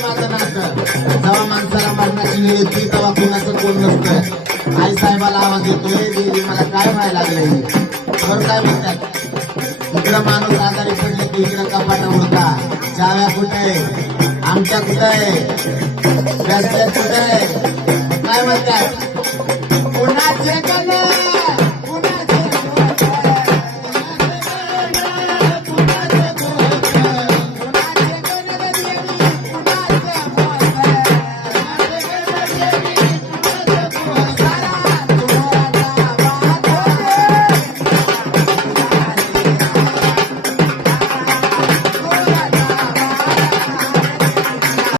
आहे माझं नातं. जेव्हा माणसाला मरणाची वेळ येते तेव्हा कुणाचं कोण नसतं. आई साहेबाला आवाज येतोय, देवी मला काय व्हायला लागलंय. बरं काय म्हणतात, इकडं माणूस आजारी पडले की इकडं कपाटा उडता. चाव्या कुठे आहे, आमच्या कुठे आहे, रस्त्यात कुठे आहे, काय म्हणतात, कुणाचे गणे